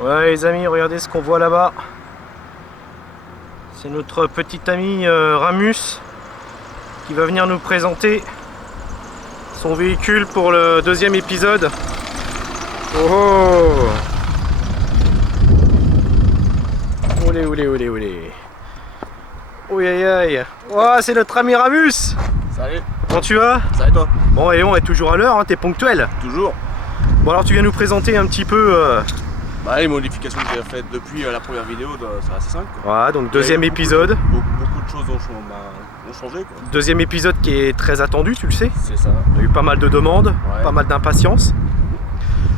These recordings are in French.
Ouais les amis, regardez ce qu'on voit là-bas. C'est notre petit ami Ramus qui va venir nous présenter son véhicule pour le deuxième épisode. Oh, olé olé olé olé. Oui aïe aïe. Oh, c'est notre ami Ramus. Salut. Comment tu vas? Ça va et toi? Bon, et on est toujours à l'heure, hein, t'es ponctuel. Toujours. Bon, alors tu viens nous présenter un petit peu Les modifications que j'ai faites depuis la première vidéo de ça assez 5. voilà, donc deuxième épisode. Beaucoup de choses ont changé. Quoi. Deuxième épisode qui est très attendu, tu le sais. C'est ça. On a eu pas mal de demandes, Ouais. pas mal d'impatience.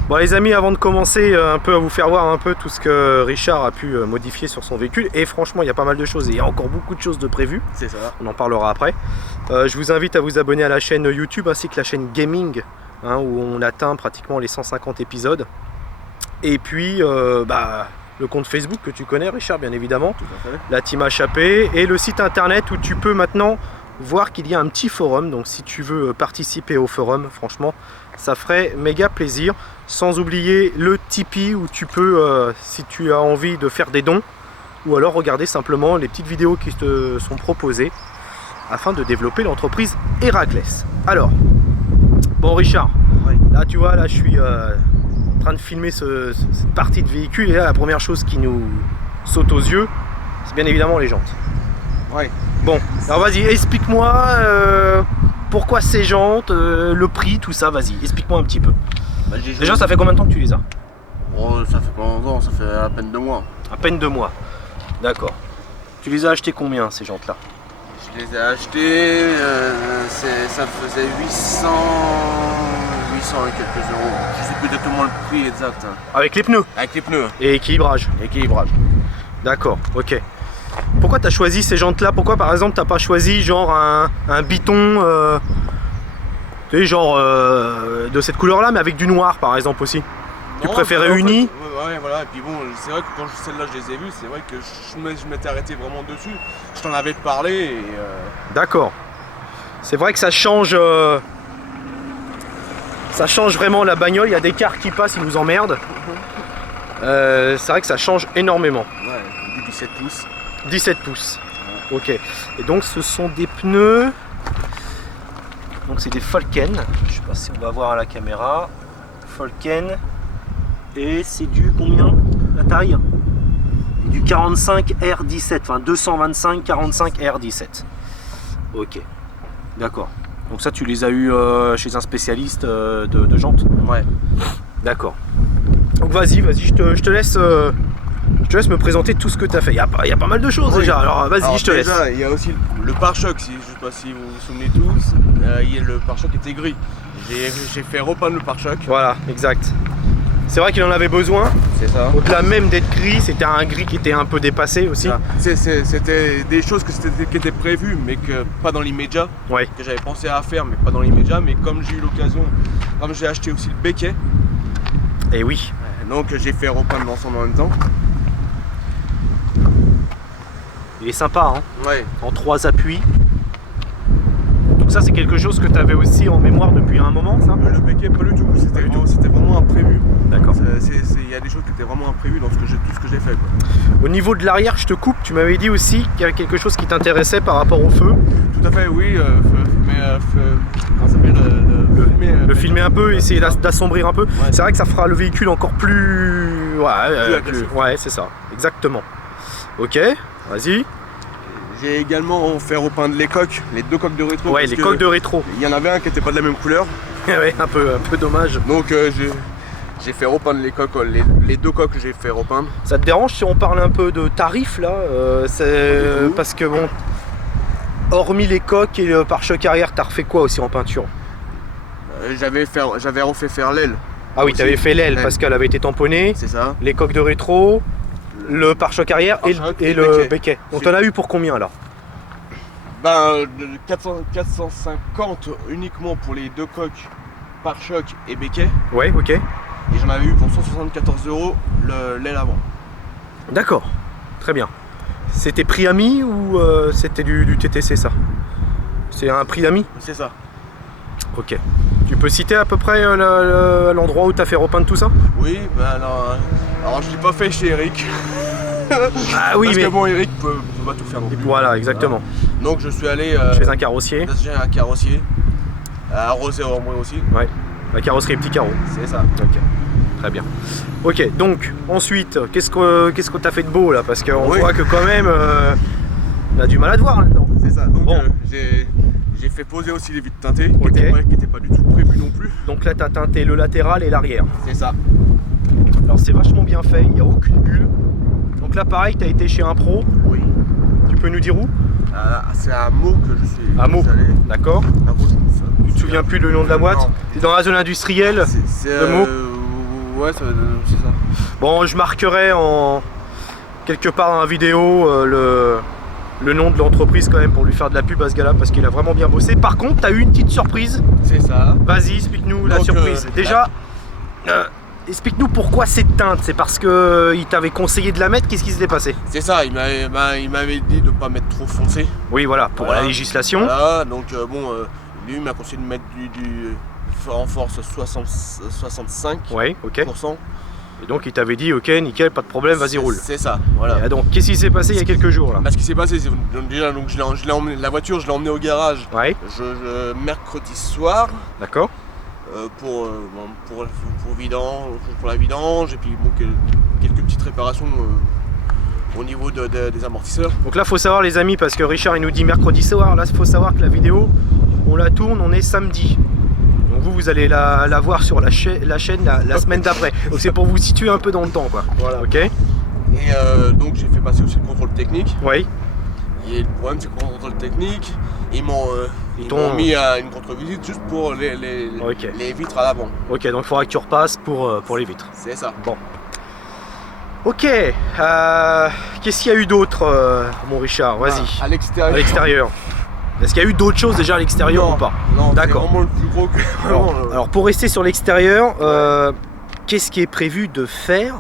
Bon les amis, avant de commencer un peu à vous faire voir un peu tout ce que Richard a pu modifier sur son véhicule, et franchement il y a pas mal de choses et il y a encore beaucoup de choses de prévues, C'est ça. on en parlera après. Je vous invite à vous abonner à la chaîne YouTube ainsi que la chaîne Gaming, hein, où on atteint pratiquement les 150 épisodes. Et puis le compte Facebook que tu connais Richard, bien évidemment, Tout à fait. la Team HP, et le site internet où tu peux maintenant voir qu'il y a un petit forum. Donc si tu veux participer au forum, franchement ça ferait méga plaisir. Sans oublier le Tipeee où tu peux, si tu as envie de faire des dons, ou alors regarder simplement les petites vidéos qui te sont proposées afin de développer l'entreprise Héraclès. Alors, bon Richard, Ouais. là tu vois, là je suis en train de filmer cette partie de véhicule, et là la première chose qui nous saute aux yeux, c'est bien évidemment les jantes. Ouais. Bon, alors vas-y, explique-moi pourquoi ces jantes, le prix, tout ça, vas-y, explique-moi un petit peu. Déjà, ça fait combien de temps que tu les as? Oh, ça fait pas longtemps, ça fait à peine 2 mois. À peine 2 mois. D'accord. Tu les as achetées combien ces jantes-là? Je les ai achetées, ça faisait 800 et quelques euros. Je sais plus exactement le prix exact. Hein. Avec les pneus Avec les pneus. et équilibrage. Équilibrage. D'accord, ok. Pourquoi tu as choisi ces jantes-là? Pourquoi par exemple t'as pas choisi genre un biton tu sais, genre de cette couleur-là, mais avec du noir par exemple aussi? Tu Non, préférais en fait, uni? ouais, voilà, et puis bon, c'est vrai que quand celle-là je les ai vues, c'est vrai que je m'étais arrêté vraiment dessus. Je t'en avais parlé et D'accord. C'est vrai que ça change vraiment la bagnole. Il y a des cars qui passent, ils nous emmerdent. C'est vrai que ça change énormément. ouais, du 17 pouces. 17 pouces. Ok. Et donc ce sont des pneus. Donc c'est des Falken. Je sais pas si on va voir à la caméra. Falken. Et c'est du combien la taille? Du 45 R17. Enfin 225 45 R17. Ok. D'accord. Donc ça tu les as eu chez un spécialiste de jantes? Ouais. D'accord. Donc vas-y, je te laisse me présenter tout ce que tu as fait. Il y a pas mal de choses Oui. déjà, alors vas-y, je te laisse. Déjà, il y a aussi le pare-choc, je sais pas si vous vous souvenez tous. Le pare-choc était gris. J'ai fait repeindre le pare-choc. Voilà, exact. C'est vrai qu'il en avait besoin. C'est ça. Au-delà même d'être gris, c'était un gris qui était un peu dépassé aussi. C'était des choses qui étaient prévues, mais que pas dans l'immédiat. Ouais. Que j'avais pensé à faire, mais pas dans l'immédiat. Mais comme j'ai eu l'occasion, comme j'ai acheté aussi le béquet, Et oui. donc j'ai fait repeindre l'ensemble en même temps. Il est sympa, hein, Ouais. en 3 appuis. Donc ça c'est quelque chose que tu avais aussi en mémoire depuis un moment, ça? Le béquet, pas du tout. Pas du tout. C'était vraiment imprévu. D'accord. Il y a des choses qui étaient vraiment imprévues dans tout ce que j'ai fait. Quoi. Au niveau de l'arrière, je te coupe, tu m'avais dit aussi qu'il y avait quelque chose qui t'intéressait par rapport au feu. Tout à fait, oui. Comment ça s'appelle Le filmer un peu, essayer d'assombrir un peu. Ouais. C'est vrai que ça fera le véhicule encore plus... Plus agressif. Ouais, c'est ça, exactement. Ok, vas-y. J'ai également fait repeindre les coques, les 2 coques de rétro. Ouais, parce les que coques de rétro. Il y en avait un qui n'était pas de la même couleur. Ouais, un peu dommage. Donc j'ai fait repeindre les coques, les 2 coques que j'ai fait repeindre. Ça te dérange si on parle un peu de tarifs là Pas du tout. parce que bon, hormis les coques et le pare-choc arrière, t'as refait quoi aussi en peinture? J'avais refait faire l'aile. Ah oui, Aussi. t'avais fait l'aile L'aile. parce qu'elle avait été tamponnée, C'est ça. les coques de rétro, le pare-choc arrière et Pare-choc et et le béquet. béquet. On t'en a eu pour combien là? De 450 uniquement pour les 2 coques, pare-choc et béquet. Ouais, ok. Et j'en avais eu pour 174 € l'aile avant. D'accord, très bien. C'était prix ami ou c'était du TTC ça? C'est un prix ami? C'est ça. Ok. Tu peux citer à peu près l'endroit où tu as fait repeindre tout ça? Oui, ben alors je l'ai pas fait chez Eric. Ah oui, Parce mais... que bon, Eric peut pas tout faire non plus. Voilà, exactement. Voilà. Donc je suis allé Chez un carrossier. chez un carrossier, arrosé au Ambray aussi. Ouais, la carrosserie Petit Carreau. C'est ça. Ok, très bien. Ok, donc ensuite, qu'est-ce que tu as fait de beau là? Parce qu'on voit que quand même, on a du mal à te voir là-dedans. C'est ça. Donc bon. j'ai fait poser aussi les vitres teintées, Ok. qui n'étaient pas du tout prévues non plus. Donc là, tu as teinté le latéral et l'arrière. C'est ça. Alors c'est vachement bien fait, il n'y a aucune bulle. Donc là, pareil, tu as été chez un pro. Oui. Tu peux nous dire où? C'est à Meaux que je suis À Meaux, allé. d'accord. Tu te souviens plus le nom de la boîte? C'est dans la zone industrielle de Meaux. Ouais, c'est ça. Bon, je marquerai en quelque part dans la vidéo le nom de l'entreprise quand même pour lui faire de la pub à ce gars-là parce qu'il a vraiment bien bossé. Par contre, tu as eu une petite surprise. C'est ça. Vas-y, explique-nous la Donc, surprise. Déjà, explique-nous pourquoi cette teinte. C'est parce qu'il t'avait conseillé de la mettre. Qu'est-ce qui s'était passé? C'est ça, il m'avait dit de ne pas mettre trop foncé. Oui, voilà, pour la législation. Voilà, donc lui il m'a conseillé de mettre du en force 65%. Ouais, ok. Et donc il t'avait dit, ok, nickel, pas de problème, vas-y, roule. C'est ça, voilà. Et donc, qu'est-ce qui s'est passé il y a quelques jours là? Ce qui s'est passé, c'est déjà donc je l'ai emmené, la voiture, je l'ai emmenée au garage. Ouais. Mercredi soir. D'accord. Pour la vidange et puis bon, quelques petites réparations au niveau des amortisseurs. Donc là, faut savoir les amis, parce que Richard il nous dit mercredi soir. Là, il faut savoir que la vidéo, on la tourne, on est samedi. Donc vous allez la voir sur la chaîne la semaine d'après. Donc c'est pour vous situer un peu dans le temps, quoi. Voilà. Ok. Et donc j'ai fait passer aussi le contrôle technique. Oui. Et le problème, c'est que le contrôle technique, ils m'ont mis à une contre-visite juste pour les vitres à l'avant. Ok, donc il faudra que tu repasses pour les vitres. C'est ça. Bon. Ok. Qu'est-ce qu'il y a eu d'autre, mon Richard? Vas-y. À l'extérieur. À l'extérieur. Est-ce qu'il y a eu d'autres choses déjà à l'extérieur ou pas? Non, d'accord. C'est vraiment le plus gros que... Alors pour rester sur l'extérieur, qu'est-ce qui est prévu de faire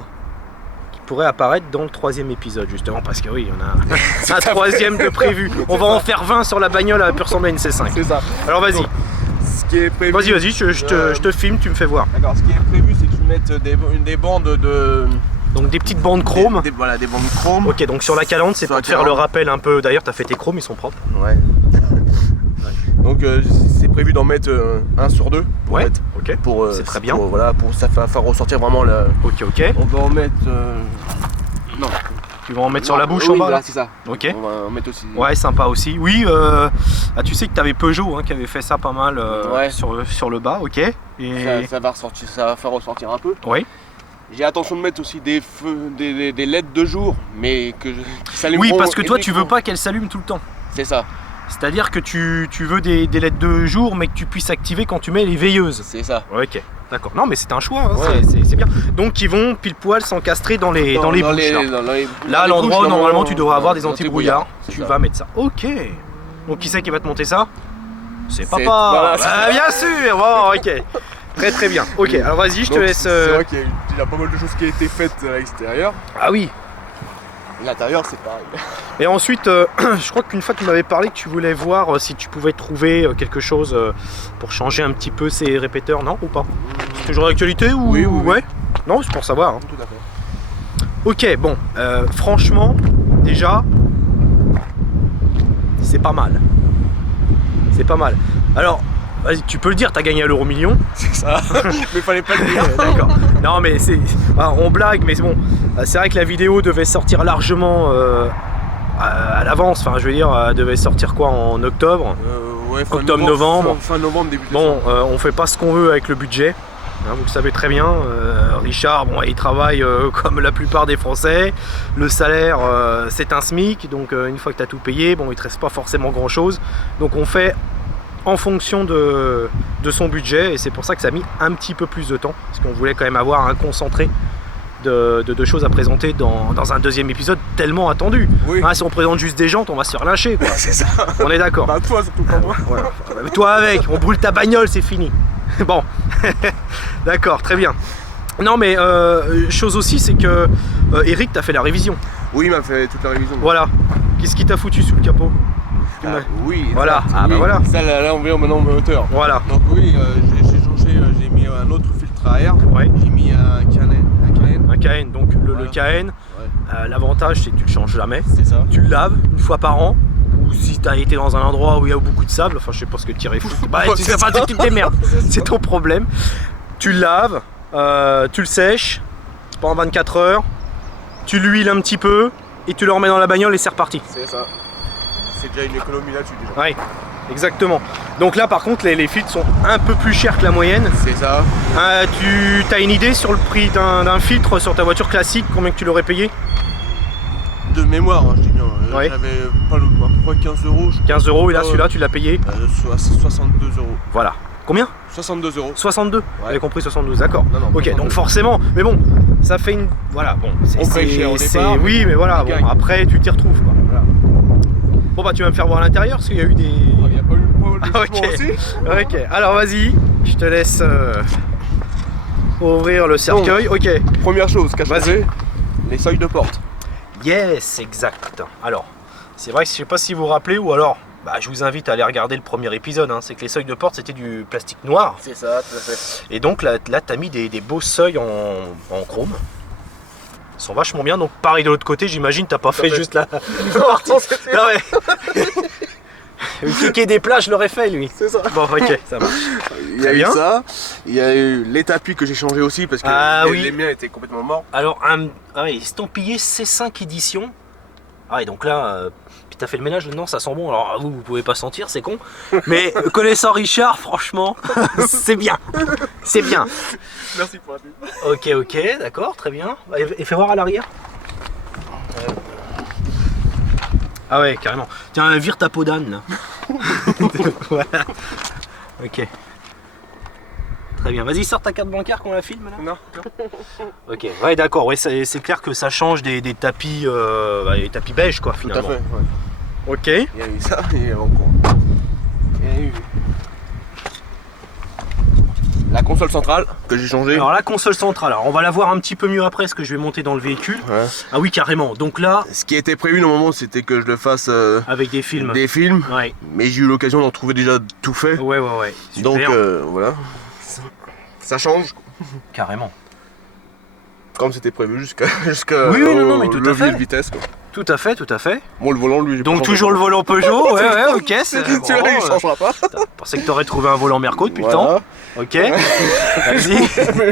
qui pourrait apparaître dans le 3e épisode justement? Parce que oui, on a un 3e de prévu. On va en faire 20 sur la bagnole à peut ressembler à une C5. C'est ça. Alors vas-y. Ce qui est prévu... Vas-y, je te filme, tu me fais voir. D'accord, ce qui est prévu, c'est que je mette des bandes de... Donc des petites bandes chrome. Voilà, des bandes chrome. Ok, donc sur la calandre, c'est Sur pour la te faire le calandre. rappel un peu. D'ailleurs, tu as fait tes chromes, ils sont propres. Ouais. Donc c'est prévu d'en mettre un sur deux. Ouais, en fait, ok. pour, c'est très bien. Voilà, pour ça faire ressortir vraiment le... Ok. On va en mettre... Non. Tu vas en mettre sur la bouche oui, en bas voilà, là. c'est ça. Ok. On va en mettre aussi... Ouais, sympa aussi. Oui, tu sais que tu avais Peugeot qui avait fait ça pas mal Ouais. sur le bas, ok. Et... Ça va ressortir, ça va faire ressortir un peu. Oui. J'ai attention de mettre aussi des feux, des LED de jour, mais qui s'allument. Oui, parce que toi, tu veux pas qu'elle s'allume tout le temps. C'est ça. C'est-à-dire que tu veux des LED de jour, mais que tu puisses activer quand tu mets les veilleuses. C'est ça. Ok, d'accord. Non, mais c'est un choix, hein, Ouais. c'est bien. Donc, ils vont pile poil s'encastrer dans les bouches. Là, les l'endroit où bouches, normalement tu devrais avoir des anti-brouillard. anti-brouillards, C'est tu ça. vas mettre ça. Ok. Donc, qui c'est qui va te monter ça? C'est papa. voilà, Ah, bien sûr. Bon, ok. Très très bien. Ok, alors vas-y, je te Donc, laisse. C'est vrai qu'il y a pas mal de choses qui ont été faites à l'extérieur. Ah oui. L'intérieur, c'est pareil. Et ensuite, je crois qu'une fois tu m'avais parlé que tu voulais voir si tu pouvais trouver quelque chose pour changer un petit peu ces répéteurs, non ou pas? C'est toujours d'actualité ou Oui. Ouais. Non, c'est pour savoir. Hein. Tout à fait. Ok, bon, franchement, déjà, c'est pas mal. C'est pas mal. Alors, vas-y, tu peux le dire, t'as gagné à l'euro-million. C'est ça. Mais fallait pas le dire. D'accord. Non, mais on blague, mais bon, c'est vrai que la vidéo devait sortir largement à l'avance. Enfin, je veux dire, elle devait sortir quoi en octobre? Ouais, Octobre, novembre. Fin novembre, début décembre. Bon, on fait pas ce qu'on veut avec le budget. Hein, vous le savez très bien. Richard, bon, il travaille comme la plupart des Français. Le salaire, c'est un SMIC. Donc, une fois que tu as tout payé, bon, il te reste pas forcément grand-chose. Donc, on fait en fonction de son budget. Et c'est pour ça que ça a mis un petit peu plus de temps. Parce qu'on voulait quand même avoir un concentré de choses à présenter dans un 2e épisode tellement attendu. Oui. Hein, si on présente juste des jantes, on va se faire lyncher, quoi. C'est ça. On est d'accord. Bah, toi, surtout pas moi. Voilà. Toi avec, on brûle ta bagnole, c'est fini. Bon, d'accord, très bien. Non mais chose aussi, c'est que Eric t'a fait la révision. Oui, il m'a fait toute la révision. Voilà. Qu'est-ce qui t'a foutu sous le capot? Oui. Voilà. exact. Ah, bah Oui. voilà. Ça, là, on vient maintenant en hauteur. Voilà. Donc oui, j'ai mis un autre filtre à air. Ouais. J'ai mis un Canon. Un KN, donc le Voilà. KN, l'avantage c'est que tu le changes jamais. C'est ça. Tu le laves une fois par an. Ou si tu as été dans un endroit où il y a beaucoup de sable, enfin je sais pas ce que tu irais foutre. Bah, tu sais pas, tu te démerdes, c'est ton problème. Tu le laves, tu le sèches pendant 24 heures, tu l'huiles un petit peu et tu le remets dans la bagnole et c'est reparti. C'est ça. C'est déjà une économie là-dessus déjà. Ouais, exactement. Donc là par contre les filtres sont un peu plus chers que la moyenne. C'est ça. Tu as une idée sur le prix d'un filtre sur ta voiture classique, combien que tu l'aurais payé? De mémoire, hein, je dis bien. Ouais. J'avais pas à peu près 15 euros. 15 euros et là celui-là tu l'as payé 62 euros. Voilà. Combien? 62 euros. 62. J'avais compris 72, d'accord. Non, non, Ok, 62. donc forcément, mais bon, ça fait une. Voilà, bon. On paye cher au départ, Oui, mais voilà, tu bon, gagnes. après tu t'y retrouves quoi. Voilà. Bon bah tu vas me faire voir à l'intérieur parce qu'il y a eu des. Il n'y a pas eu pas mal de Ah, changements ok. aussi. Ok, alors vas-y, je te laisse ouvrir le cercueil. Ok. Première chose qu'a Vas-y. changé, les seuils de porte. Yes, exact. Alors, c'est vrai que je sais pas si vous vous rappelez ou alors, bah, je vous invite à aller regarder le premier épisode. Hein, c'est que les seuils de porte c'était du plastique noir. C'est ça, tout à fait. Et donc là tu as mis des beaux seuils en chrome. Ils sont vachement bien. Donc pareil de l'autre côté, j'imagine, t'as pas fait fait. juste la Non, c'était- Ah ouais. Le cliquet des plats, je l'aurais fait lui. C'est ça. Bon, ok, ça marche. Il y a Très eu bien. ça, il y a eu les tapis que j'ai changé aussi parce que Ah oui. les miens étaient complètement morts. Alors, estampillé C5 édition. Ah ouais, donc là, puis t'as fait le ménage dedans, ça sent bon. Alors vous pouvez pas sentir, c'est con. Mais connaissant Richard, franchement, c'est bien. C'est bien. Merci pour la pub. Ok, d'accord, très bien. Et fais voir à l'arrière. Ah ouais, carrément. Tiens, vire ta peau d'âne là. Voilà. Ok. Très bien. Vas-y, sors ta carte bancaire qu'on la filme là. Non. Ok. Ouais, d'accord. Ouais, c'est clair que ça change des tapis, des tapis beige quoi Tout à finalement. fait. Ouais. Ok. Il y a eu ça, il y a eu encore. Il y a eu la console centrale que j'ai changée. Alors la console centrale. Alors on va la voir un petit peu mieux après, parce que je vais monter dans le véhicule. Ouais. Ah oui, carrément. Donc là, Ce qui était prévu normalement, c'était que je le fasse avec des films. des films, Ouais. mais j'ai eu l'occasion d'en trouver déjà tout fait. Ouais. Super. Donc voilà, ça change Carrément. comme c'était prévu jusqu'à Oui, non, mais tout à levier fait. de vitesse quoi. Tout à fait. Bon, le volant lui j'ai pas Donc changé. toujours le volant Peugeot. Ouais, ok. C'est dit, tu il changera pas. Je pensais que t'aurais trouvé un volant Merco depuis le Voilà. temps. Ok. Vas-y.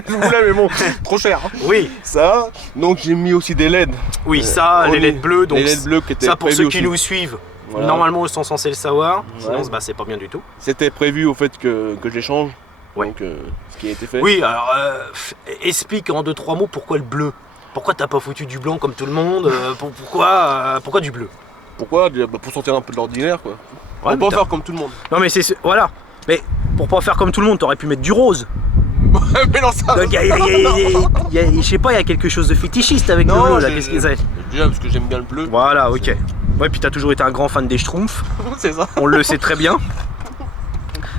Je voulais mais bon, trop cher. Oui. Ça, donc j'ai mis aussi des LED. Oui, ça, les LED bleus. Donc les LED bleus qui étaient ça pour prévus ceux qui aussi. nous suivent. Voilà. Normalement, ils sont censés le savoir. Sinon, Ouais. bah, c'est pas bien du tout. C'était prévu au fait que je les change. Ouais. Donc ce qui a été fait. Oui, alors explique en 2-3 mots pourquoi le bleu. Pourquoi t'as pas foutu du blanc comme tout le monde pourquoi du bleu? Pourquoi? Pour sortir un peu de l'ordinaire quoi. Ouais, Pour mais pas faire comme tout le monde. Non mais c'est voilà. Mais pour pas faire comme tout le monde, t'aurais pu mettre du rose. Mais non ça. Donc, je sais pas, il y a quelque chose de fétichiste avec le bleu là. Qu'est-ce que c'est? Déjà parce que j'aime bien le bleu. Voilà, ok. Ouais, puis t'as toujours été un grand fan des Schtroumpfs. C'est ça. On le sait très bien.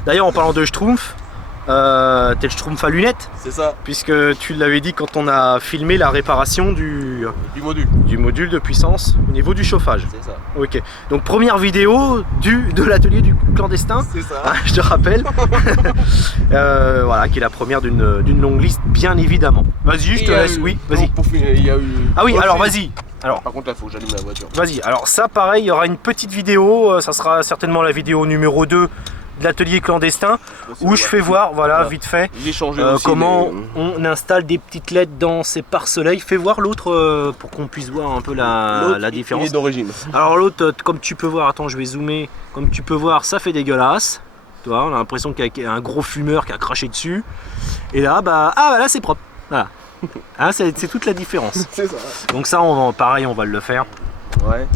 D'ailleurs, en parlant de Schtroumpf, t'es le Schtroumpf à lunettes, C'est ça. puisque tu l'avais dit quand on a filmé la réparation du Du module. module de puissance au niveau du chauffage. C'est ça. Ok. Donc première vidéo de l'atelier du clandestin. C'est ça. Ah, je te rappelle. Voilà, qui est la première d'une longue liste, bien évidemment. Vas-y, je te laisse. Oui, vas-y. Pour finir, il y a eu. Ah oui, aussi- alors vas-y. Alors, Par contre là faut que j'allume la voiture. vas-y. Alors ça, pareil, il y aura une petite vidéo. Ça sera certainement la vidéo numéro 2 de l'atelier clandestin, où je fais voir, voilà, vite fait, J'ai changé aussi comment les- on installe des petites LED dans ces pare-soleil. Fais voir l'autre pour qu'on puisse voir un peu L'autre, la il différence. est d'origine. Alors l'autre, comme tu peux voir, attends, je vais zoomer. Comme tu peux voir, ça fait dégueulasse. Tu vois, on a l'impression qu'il y a un gros fumeur qui a craché dessus. Et là, bah là c'est propre. Voilà. Hein, c'est toute la différence. C'est ça. Donc ça, pareil, on va le faire. Ouais.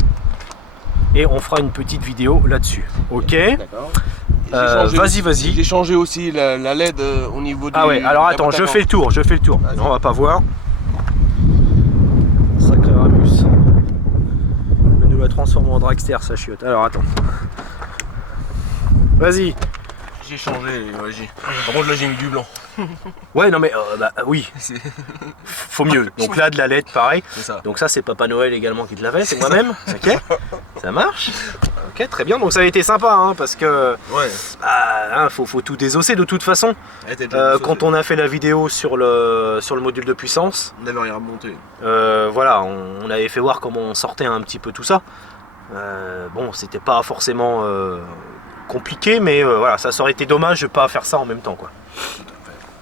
Et on fera une petite vidéo là-dessus. Ok. D'accord. Vas-y. J'ai changé aussi la LED au niveau du. Ah ouais, alors de la attends, boîte à je gants. fais le tour. Vas-y. On va pas voir. Sacré Ramus. Il nous la transforme en dragster, sa chiotte. Alors attends. Vas-y. J'ai changé. Ouais, par contre là j'ai mis du blanc. Ouais, non mais oui, C'est faut mieux. Donc là, de la LED, pareil. ça. Donc ça, c'est Papa Noël également qui te l'avait, c'est moi-même. Ok. Ça marche. Ok, très bien. Donc ça a été sympa, hein, parce que Ouais. faut tout désosser de toute façon. Quand on a fait la vidéo sur le module de puissance, on n'avait rien remonté. voilà, on avait fait voir comment on sortait un petit peu tout ça. Bon, c'était pas forcément compliqué, mais voilà, ça aurait été dommage de pas faire ça en même temps, quoi.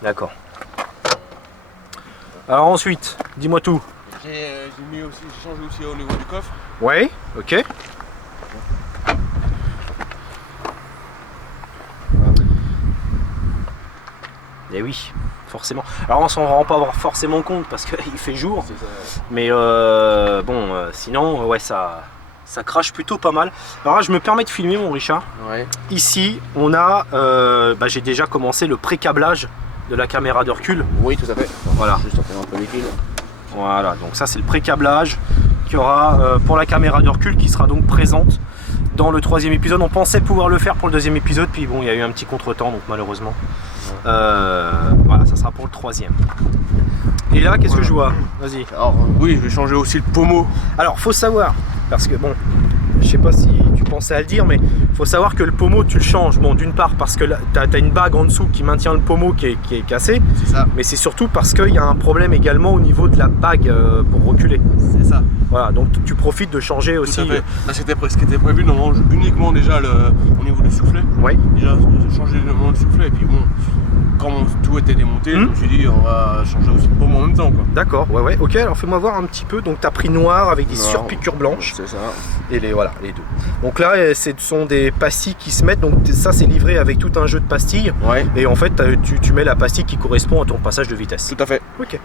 D'accord. Alors ensuite, dis-moi tout. J'ai changé aussi au niveau du coffre. Ouais, ok. Et oui, forcément. Alors on s'en rend pas forcément compte parce qu'il fait jour. Mais sinon, ouais, ça crache plutôt pas mal. Alors là, je me permets de filmer, mon Richard. Ouais. Ici, on a, j'ai déjà commencé le pré-câblage de la caméra de recul. Oui, tout à fait. Voilà. Juste en faisant un peu les fils. Voilà, donc ça c'est le pré-câblage qu'il y aura pour la caméra de recul qui sera donc présente dans le 3e épisode. On pensait pouvoir le faire pour le 2e épisode, puis bon, il y a eu un petit contretemps, donc malheureusement. Voilà, ça sera pour le 3e. Et là, qu'est-ce que je vois? Vas-y. Alors, oui, je vais changer aussi le pommeau. Alors, faut savoir, parce que bon, je sais pas si tu pensais à le dire, mais faut savoir que le pommeau, tu le changes. Bon, d'une part parce que tu as une bague en dessous qui maintient le pommeau qui est cassé. C'est ça. Mais c'est surtout parce qu'il y a un problème également au niveau de la bague pour reculer. C'est ça. Voilà, donc tu profites de changer Tout aussi. à fait. Là, c'était ce qui était prévu normalement uniquement déjà au niveau du soufflet. Oui. Déjà, changer le soufflet, et puis bon, quand tout était démonté, je me suis dit, on va changer aussi le pommeau en même temps, quoi. D'accord, ouais, ok, alors fais-moi voir un petit peu. Donc tu as pris noir avec des surpiqûres blanches. C'est ça. Et les deux. Donc là, ce sont des pastilles qui se mettent. Donc ça, c'est livré avec tout un jeu de pastilles. Ouais. Et en fait, tu mets la pastille qui correspond à ton passage de vitesse. Tout à fait. Ok.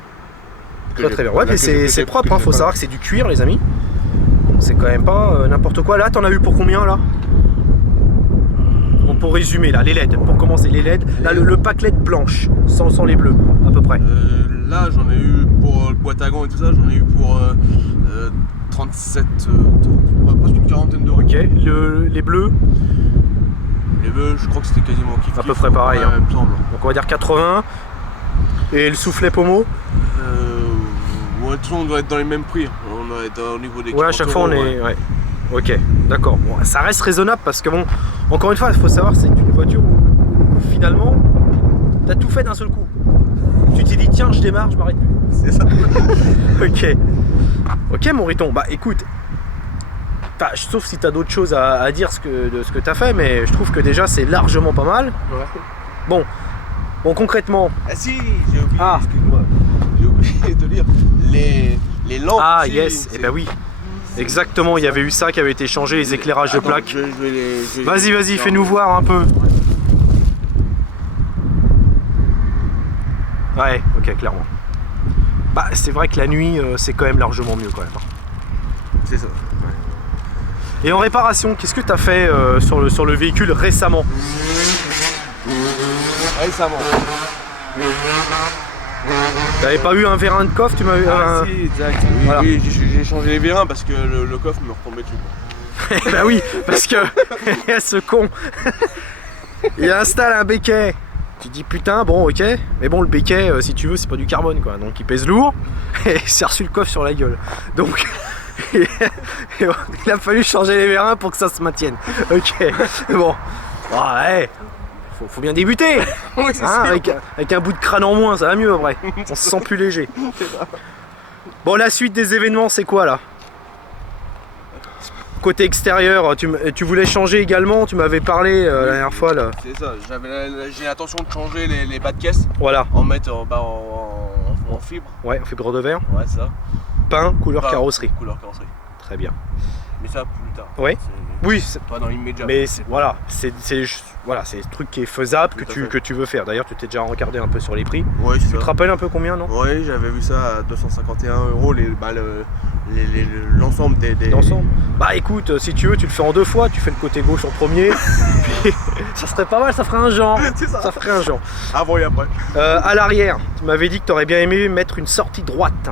Très bien. Ouais, mais c'est propre, hein, faut savoir que c'est du cuir, les amis. Donc c'est quand même pas n'importe quoi. Là, t'en as eu pour combien, là? Pour résumer, là, les LED, pour commencer, les LED. Là, le pack LED blanche, sans les bleus, à peu près. Là, j'en ai eu pour le boîte à gants et tout ça, j'en ai eu pour 37, presque une quarantaine d'euros. Ok, les bleus? Les bleus, je crois que c'était quasiment kiff. À peu près pareil. Ouais, il me semble. Donc on va dire 80. Et le soufflet pommeau? Ouais, de toute façon, on doit être dans les mêmes prix. On doit être au niveau des. Ouais, à chaque fois on est. Ouais. Ok, d'accord. Bon, ça reste raisonnable parce que bon, encore une fois, il faut savoir, c'est une voiture où finalement, t'as tout fait d'un seul coup. Tu t'es dit, tiens, je démarre, je m'arrête plus. C'est ça. Ok. Ok, mon Riton, bah écoute, sauf si t'as d'autres choses à dire de ce que t'as fait, mais je trouve que déjà c'est largement pas mal. Ouais. Bon, concrètement. Ah si, j'ai oublié, Ah. excuse-moi. J'ai oublié de lire les lampes. Ah, aussi, yes, et ben oui. Exactement, il y avait eu ça qui avait été changé, les éclairages de plaques. Vas-y, fais-nous voir un peu. Ouais, ok, clairement. Bah, c'est vrai que la nuit, c'est quand même largement mieux quand même. C'est ça. Et en réparation, qu'est-ce que tu as fait sur le véhicule récemment? Récemment. T'avais pas eu un vérin de coffre, tu m'as eu un... Si, exact. Oui, Voilà. oui, j'ai changé les vérins parce que le coffre me retombait dessus. Bah oui, parce que ce con, il installe un béquet. Tu dis putain, bon ok, mais bon le béquet, si tu veux, c'est pas du carbone quoi, donc il pèse lourd et il s'est reçu le coffre sur la gueule. Donc il a fallu changer les vérins pour que ça se maintienne. Ok, bon, ouais, faut bien débuter. Oui, c'est Hein, sûr. avec un bout de crâne en moins, ça va mieux après. On se sent plus léger. Bon, la suite des événements, c'est quoi là? Côté extérieur, tu voulais changer également, tu m'avais parlé la dernière fois là. C'est ça, j'ai l'intention de changer les bas de caisse, Voilà, en mettre en fibre. ouais, fibre de verre, Ouais, ça. peint, couleur Pas- carrosserie. Couleur carrosserie. Très bien. Mais ça plus tard. Ouais. C'est Oui, c'est- pas dans l'immédiat. mais voilà, c'est le truc qui est faisable, Tout à fait. que tu veux faire. D'ailleurs, tu t'es déjà regardé un peu sur les prix. Ouais, c'est Tu te ça. rappelles un peu combien, non? Ouais, j'avais vu ça à 251 €, l'ensemble des. D'ensemble. Bah écoute, si tu veux, tu le fais en 2 fois, tu fais le côté gauche en premier, puis ça serait pas mal, ça ferait un genre. C'est ça. Ça ferait un genre. Avant et après. À l'arrière, tu m'avais dit que tu aurais bien aimé mettre une sortie droite.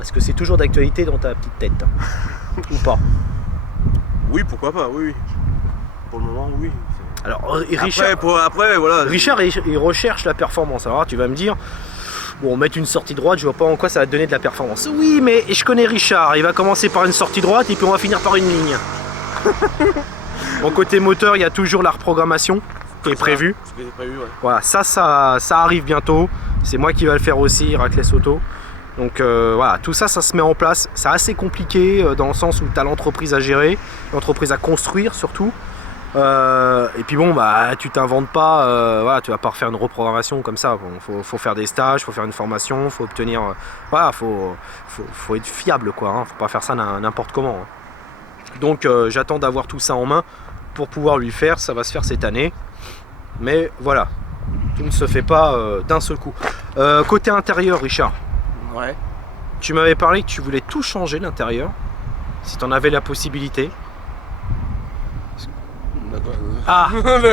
Est-ce que c'est toujours d'actualité dans ta petite tête? Ou pas? Oui, pourquoi pas, oui. Pour le moment, oui. Alors, Richard, Après, voilà. Richard il recherche la performance. Alors tu vas me dire, bon, mettre une sortie droite, je vois pas en quoi ça va te donner de la performance. Oui, mais je connais Richard, il va commencer par une sortie droite et puis on va finir par une ligne. Bon, côté moteur, il y a toujours la reprogrammation qui est prévue. C'est prévu, ouais. Voilà, ça arrive bientôt. C'est moi qui va le faire aussi, Rackless Auto. Donc voilà, tout ça, ça se met en place. C'est assez compliqué dans le sens où tu as l'entreprise à gérer, l'entreprise à construire surtout. Et puis bon, bah tu t'inventes pas, voilà, tu vas pas refaire une reprogrammation comme ça. Bon, faut faire des stages, faut faire une formation, faut obtenir, voilà, faut être fiable quoi. Hein, faut pas faire ça n'importe comment. Hein. Donc j'attends d'avoir tout ça en main pour pouvoir lui faire. Ça va se faire cette année, mais voilà, tout ne se fait pas d'un seul coup. Côté intérieur, Richard. Ouais. Tu m'avais parlé que tu voulais tout changer l'intérieur, si tu en avais la possibilité. Ah,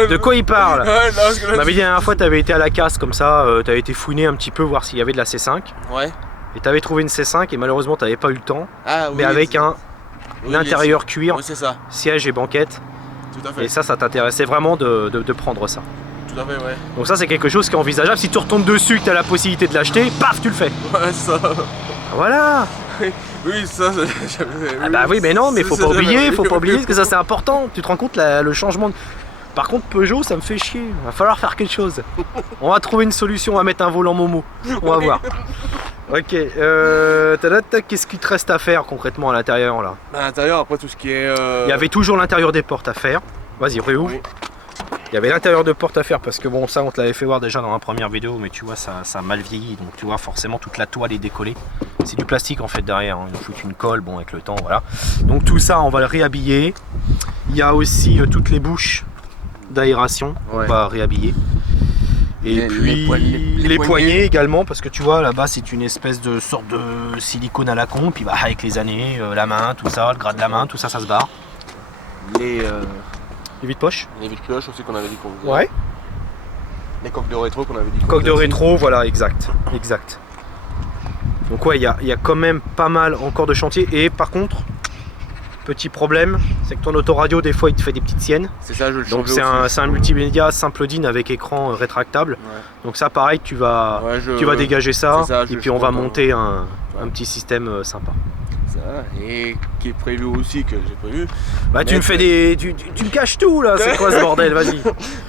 de quoi il parle? Tu m'avais dit la dernière fois que tu avais été à la casse comme ça, tu avais été fouiner un petit peu voir s'il y avait de la C5. Ouais. Et tu avais trouvé une C5 et malheureusement tu n'avais pas eu le temps. Ah, oui, mais avec un intérieur cuir, oui, c'est ça. Siège et banquette. Tout à fait. Et ça t'intéressait vraiment de prendre ça. Tout à fait, ouais. Donc ça c'est quelque chose qui est envisageable. Si tu retombes dessus, que tu as la possibilité de l'acheter, paf, tu le fais. Ouais, ça. Voilà. Oui, ça, Ah bah oui, mais non, mais faut pas oublier, parce que ça c'est important. Tu te rends compte le changement. Par contre, Peugeot, ça me fait chier. Va falloir faire quelque chose. On va trouver une solution à mettre un volant Momo. On va voir. Ok. Qu'est-ce qu'il te reste à faire concrètement à l'intérieur là? À l'intérieur, après tout ce qui est. Il y avait toujours l'intérieur des portes à faire. Vas-y, réouvre. Oui. Il y avait l'intérieur de porte à faire parce que bon, ça on te l'avait fait voir déjà dans la première vidéo, mais tu vois, ça a mal vieilli. Donc tu vois, forcément, toute la toile est décollée. C'est du plastique en fait derrière. Hein. Ils nous foutent une colle, bon, avec le temps, voilà. Donc tout ça, on va le réhabiller. Il y a aussi toutes les bouches d'aération, ouais. On va réhabiller. Et puis les poignées également, parce que tu vois là-bas c'est une espèce de sorte de silicone à la con, puis bah, avec les années, la main, tout ça, le gras de la main, tout ça, ça se barre. Les vides-poches. Les vides-poches aussi qu'on avait dit qu'on faisait. Ouais. Les coques de rétro qu'on avait dit. Coques de rétro, voilà, exact. Donc ouais, il y a quand même pas mal encore de chantier. Et par contre, petit problème, c'est que ton autoradio des fois il te fait des petites siennes. C'est ça, je le change. Donc c'est un multimédia simple DIN avec écran rétractable. Ouais. Donc ça pareil, tu vas dégager ça, et puis on va monter un petit système sympa. Ça, et qui est prévu aussi, que j'ai prévu. Bah tu me fais tu me caches tout là, c'est quoi ce bordel, vas-y.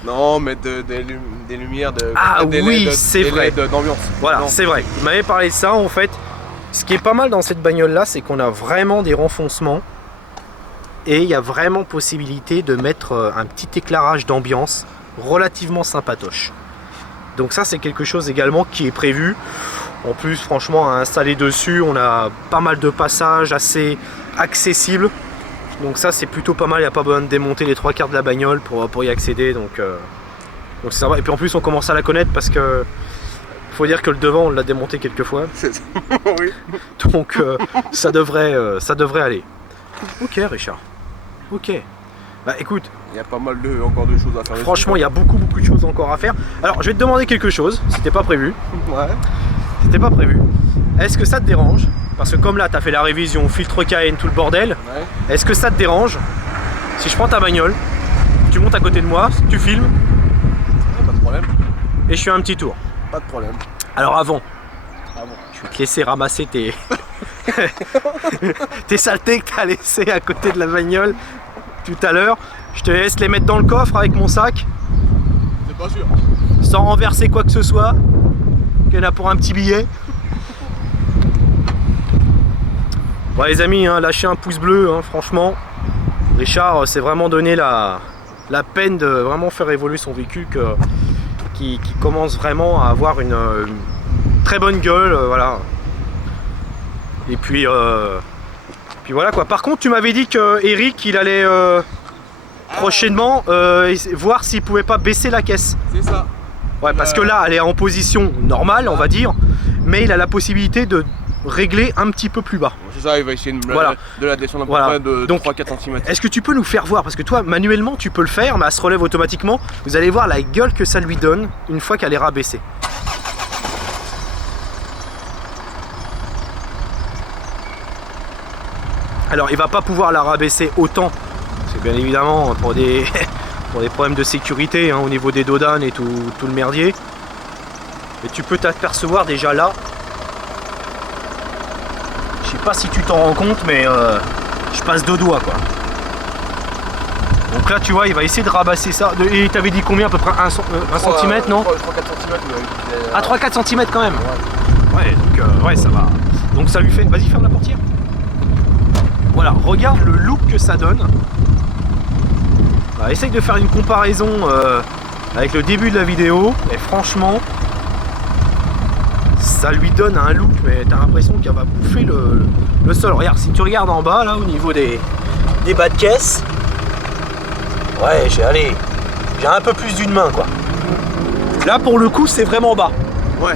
Non, mettre des lumières c'est vrai, d'ambiance. Voilà, c'est vrai, il m'avait parlé de ça en fait. Ce qui est pas mal dans cette bagnole là, c'est qu'on a vraiment des renfoncements. Et il y a vraiment possibilité de mettre un petit éclairage d'ambiance relativement sympatoche. Donc ça c'est quelque chose également qui est prévu. En plus franchement à installer dessus, on a pas mal de passages assez accessibles. Donc ça c'est plutôt pas mal, il n'y a pas besoin de démonter les 3/4 de la bagnole pour y accéder. Donc c'est sympa. Et puis en plus on commence à la connaître parce que faut dire que le devant on l'a démonté quelques fois. Oui. Donc ça devrait aller. Ok Richard. Ok. Bah écoute. Il y a pas mal encore de choses à faire. Franchement, il y a beaucoup de choses encore à faire. Alors je vais te demander quelque chose, c'était pas prévu. Ouais. C'était pas prévu. Est-ce que ça te dérange? Parce que comme là, tu as fait la révision, filtre KN, tout le bordel. Ouais. Est-ce que ça te dérange si je prends ta bagnole, tu montes à côté de moi, tu filmes? Pas de problème. Et je fais un petit tour. Pas de problème. Alors avant, je vais te laisser ramasser tes... tes saletés que tu as laissées à côté de la bagnole tout à l'heure. Je te laisse les mettre dans le coffre avec mon sac. C'est pas sûr. Sans renverser quoi que ce soit. Il y en a pour un petit billet. Bon les amis, hein, lâchez un pouce bleu, hein, franchement. Richard s'est vraiment donné la peine de vraiment faire évoluer son véhicule qui commence vraiment à avoir une très bonne gueule, voilà. Et puis voilà quoi. Par contre tu m'avais dit que Eric il allait prochainement voir s'il pouvait pas baisser la caisse. C'est ça. Ouais, parce que là elle est en position normale on va dire, mais il a la possibilité de régler un petit peu plus bas. C'est ça, il va essayer de la descendre à peu près de 3-4 cm. Est-ce que tu peux nous faire voir, parce que toi manuellement tu peux le faire mais elle se relève automatiquement, vous allez voir la gueule que ça lui donne une fois qu'elle est rabaissée. Alors il va pas pouvoir la rabaisser autant, c'est bien évidemment pour des problèmes de sécurité hein, au niveau des dodanes et tout le merdier. Mais tu peux t'apercevoir déjà là, je sais pas si tu t'en rends compte mais je passe 2 doigts quoi. Donc là tu vois il va essayer de rabasser ça. Et t'avais dit combien à peu près 1 cm non? 3-4 cm. À 3-4 cm quand même. Ouais donc ouais ça va. Donc ça lui fait. Vas-y ferme la portière. Voilà, regarde le look que ça donne. Voilà, essaye de faire une comparaison avec le début de la vidéo. Et franchement, ça lui donne un look, mais t'as l'impression qu'elle va bouffer le sol. Regarde, si tu regardes en bas là au niveau des bas de caisse. Ouais, j'ai un peu plus d'une main quoi. Là pour le coup c'est vraiment bas. Ouais.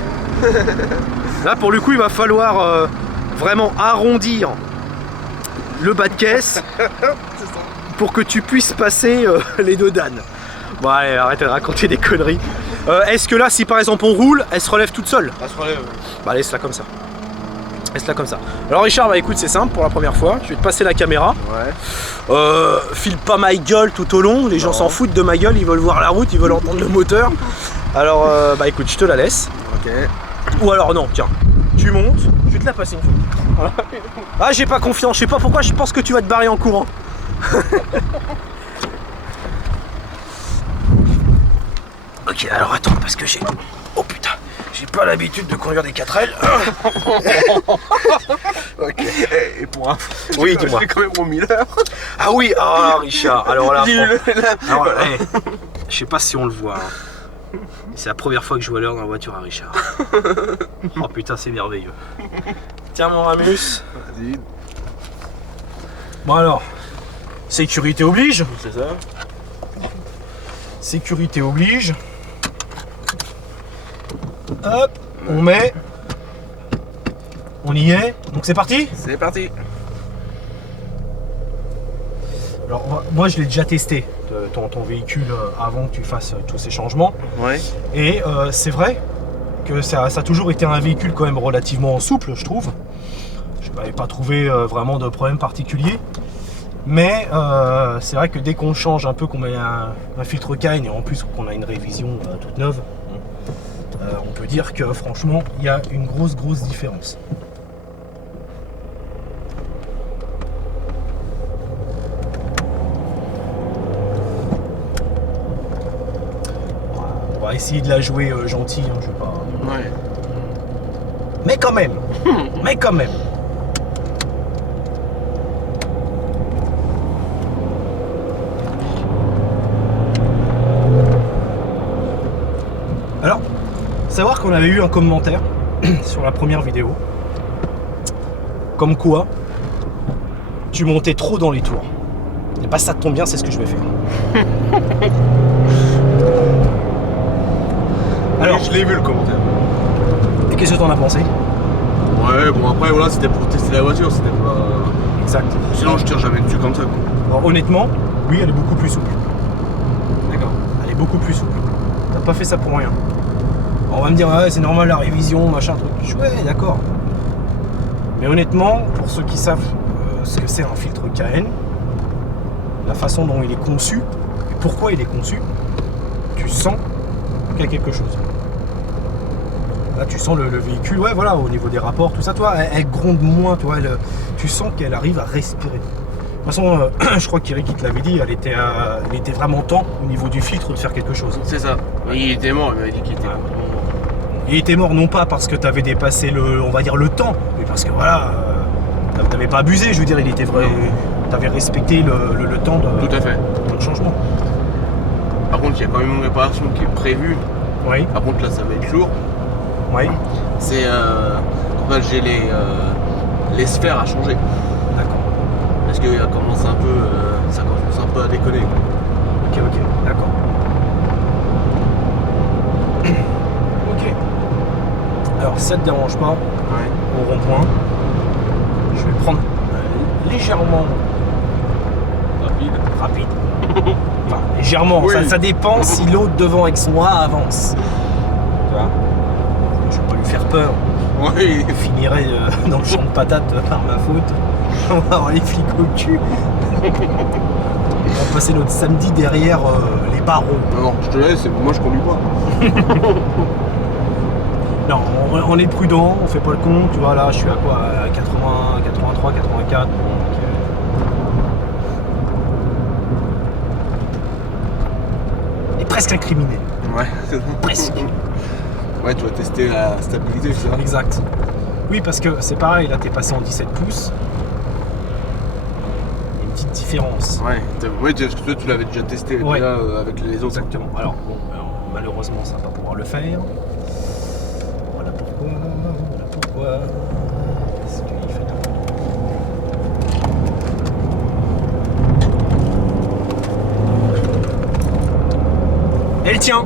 Là pour le coup il va falloir vraiment arrondir le bas de caisse pour que tu puisses passer les deux danes. Bon allez arrête de raconter des conneries. Est-ce que là si par exemple on roule, elle se relève toute seule? Elle se relève. Bah laisse-la comme ça. Laisse-la comme ça. Alors Richard, bah écoute c'est simple pour la première fois, je vais te passer la caméra. Ouais. File pas ma gueule tout au long, les gens s'en foutent de ma gueule, ils veulent voir la route, ils veulent entendre le moteur. Alors bah écoute, je te la laisse. Ok. Ou alors non, tiens, tu montes, je vais te la passer une fois. Voilà. Ah j'ai pas confiance, je sais pas pourquoi je pense que tu vas te barrer en courant. Ok, alors attends, parce que j'ai... Oh putain, j'ai pas l'habitude de conduire des 4L. Ok. Et pour un... Oui, dis-moi. J'ai quand même mon Miller. Ah oui, ah Richard, alors là... Dis-le, là. Alors, Voilà. hey, je sais pas si on le voit. Hein. C'est la première fois que je vois l'heure dans la voiture à Richard. Oh putain, c'est merveilleux. Tiens mon Ramus. Vas-y. Bon alors, sécurité oblige. C'est ça. Sécurité oblige. Hop, on met. On y est. Donc c'est parti. C'est parti. Alors moi je l'ai déjà testé, ton véhicule avant que tu fasses tous ces changements. Ouais. Et c'est vrai que ça a toujours été un véhicule quand même relativement souple, je trouve. Je n'avais pas trouvé vraiment de problème particulier. Mais c'est vrai que dès qu'on change un peu, qu'on met un filtre Kyne et en plus qu'on a une révision toute neuve, on peut dire que franchement il y a une grosse différence. On va essayer de la jouer gentille, hein, je vais pas. Ouais. Mais quand même. Mais quand même. Alors, savoir qu'on avait eu un commentaire sur la première vidéo, comme quoi tu montais trop dans les tours. Et bah ça tombe bien, c'est ce que je vais faire. Alors, je l'ai vu le commentaire. et qu'est-ce que t'en as pensé? Ouais, bon après voilà, c'était pour tester la voiture, c'était pas... Exact. Sinon je tire jamais dessus comme ça quoi. Alors, honnêtement, oui, elle est beaucoup plus souple. D'accord. Elle est beaucoup plus souple. T'as pas fait ça pour rien. On va me dire, ouais, c'est normal la révision, machin, truc. Ouais, d'accord. Mais honnêtement, pour ceux qui savent ce que c'est un filtre KN, la façon dont il est conçu, et pourquoi il est conçu, tu sens qu'il y a quelque chose. Là, tu sens le véhicule, ouais, voilà, au niveau des rapports, tout ça, toi, elle gronde moins, toi, tu sens qu'elle arrive à respirer. De toute façon, je crois qu'Eric te l'avait dit, il était vraiment temps au niveau du filtre de faire quelque chose. C'est ça. Il était mort, il m'avait dit qu'il était mort. Il était mort non pas parce que tu avais dépassé on va dire le temps, mais parce que voilà, t'avais pas abusé, je veux dire, il était vrai, t'avais respecté le temps Tout à fait. de changement. Par contre, il y a quand même une réparation qui est prévue. Oui, Par contre, là, ça va être lourd. oui, C'est en fait, j'ai les sphères à changer. d'accord. Parce que ça commence un peu à déconner. Ok, d'accord. Ok. Alors, si ça te dérange pas, Ouais. au rond-point, je vais prendre légèrement rapide. Enfin, légèrement, Oui. ça dépend si l'autre devant avec son A avance. Tu vois, je vais pas lui faire peur. Oui. Je finirai dans le champ de patates par ma faute. On va avoir les flics au cul. On va passer notre samedi derrière les barreaux. Non, je te laisse, moi je conduis pas. Non, on est prudent, on fait pas le con. Tu vois, là, je suis à quoi? À 80, 83, 84. Donc, presque incriminé. Ouais. Presque. Ouais, tu vas tester la stabilité, c'est ça. Exact. Oui, parce que c'est pareil, là t'es passé en 17 pouces. Il y a une petite différence. Ouais, parce que toi tu l'avais déjà testé Ouais. déjà, avec les autres. Exactement. Alors, bon, malheureusement, ça va pas pouvoir le faire. Voilà pourquoi. Voilà pourquoi. Parce qu'il fait un peu de- Elle tient.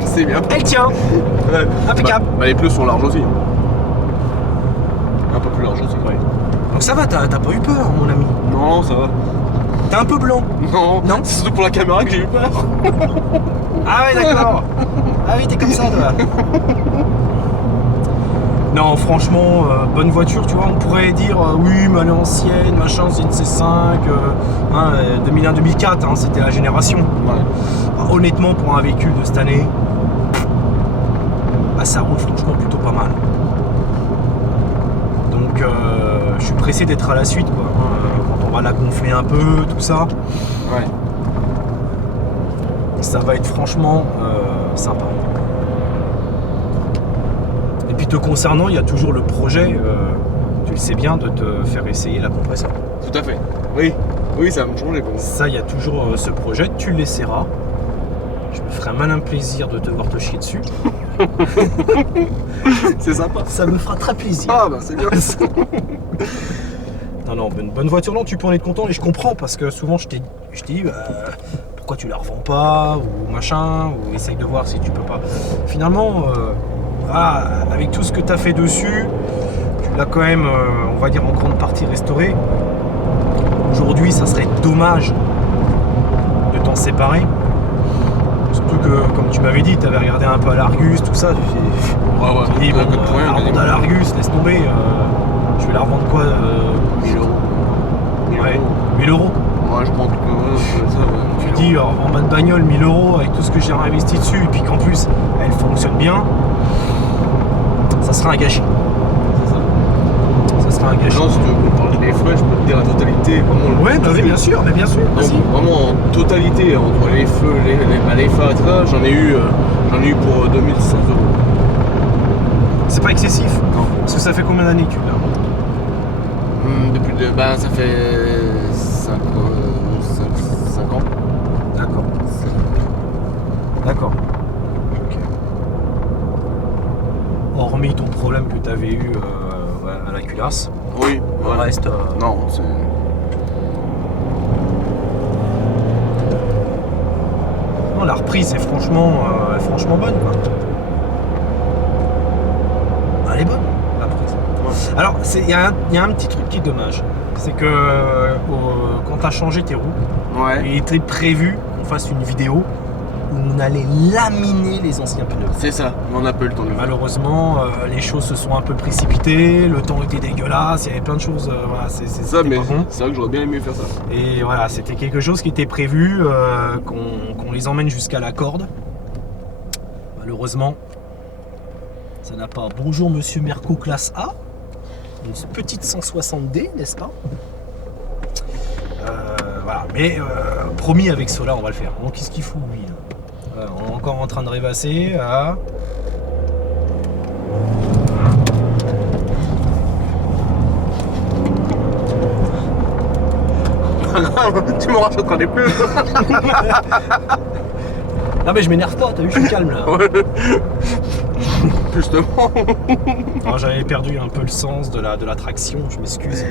C'est bien. Elle tient. Ouais. Impeccable. Bah, les pneus sont larges aussi. Un peu plus larges aussi. Ouais. Donc ça va, t'as pas eu peur, mon ami. Non, ça va. T'es un peu blanc. Non, Non. c'est surtout pour la caméra que j'ai eu peur. Ah oui, d'accord. Ah oui, t'es comme ça, toi. Non, franchement, bonne voiture, tu vois. On pourrait dire, oui, mais elle est ancienne, machin, c'est une C5, 2001-2004, c'était la génération. Ouais. Honnêtement, pour un véhicule de cette année, bah, ça roule franchement plutôt pas mal. Donc, je suis pressé d'être à la suite, quoi. Quand on va la gonfler un peu, tout ça, Ouais. ça va être franchement sympa. Et puis te concernant, il y a toujours le projet, tu le sais bien, de te faire essayer la compresseur. Tout à fait. Oui. Oui, ça va me changer pour moi. Ça, il y a toujours ce projet, tu l'essaieras. Je me ferai un malin plaisir de te voir te chier dessus. C'est sympa. Ça me fera très plaisir. Ah bah c'est bien. Non, une bonne voiture, non, tu peux en être content et je comprends parce que souvent je t'ai dit pourquoi tu la revends pas ou machin, ou essaye de voir si tu peux pas. Finalement, voilà, avec tout ce que tu as fait dessus, tu l'as quand même, on va dire, en grande partie restauré. Aujourd'hui, ça serait dommage de t'en séparer. Surtout que, comme tu m'avais dit, tu avais regardé un peu à l'Argus, tout ça. Tu t'es dit, bon, la revendre à l'Argus, laisse tomber. Je vais la revendre quoi 1000 euros. 1000 euros. Moi je prends tout ça. Ouais. Tu dis, en mode bagnole, 1000 euros avec tout ce que j'ai réinvesti dessus, et puis qu'en plus, elle fonctionne bien, ça sera un gâchis. C'est ça. Ça sera un gâchis. Non, si tu veux qu'on parle des frais, je peux te dire la totalité. Vraiment, Ouais, bah oui, bien sûr, mais bien sûr. Donc, Vas-y. vraiment en totalité, entre les feux, les phares et tout ça, j'en ai eu pour 2600 euros. C'est pas excessif. Non. Parce que ça fait combien d'années que tu l'as? Depuis ça fait 5 ans. D'accord. D'accord. Ok. Hormis ton problème que tu avais eu à la culasse, Oui, le voilà. reste. Non, c'est. Non, la reprise est franchement bonne, quoi. Elle est bonne, la reprise. Ouais. Alors, il y a un petit truc qui est dommage. C'est que quand tu as changé tes roues, Ouais. il était prévu qu'on fasse une vidéo où on allait laminer les anciens pneus. C'est ça, mais on n'a pas eu le temps de le faire. Malheureusement, les choses se sont un peu précipitées, le temps était dégueulasse, il y avait plein de choses. Voilà, C'est ça, c'était mais pas bon. c'est vrai que j'aurais bien aimé faire ça. Et voilà, c'était quelque chose qui était prévu, qu'on les emmène jusqu'à la corde. Malheureusement, ça n'a pas. Bonjour Monsieur Merco classe A, une petite 160D, n'est-ce pas? Voilà, mais promis avec Sola, on va le faire. Donc qu'est-ce qu'il fout lui là? On est encore en train de rêvasser. Là. Tu me rachèteras des pneus. Non mais je m'énerve pas, t'as vu, je suis calme là. Ouais. Justement. Alors, j'avais perdu un peu le sens de la traction, je m'excuse.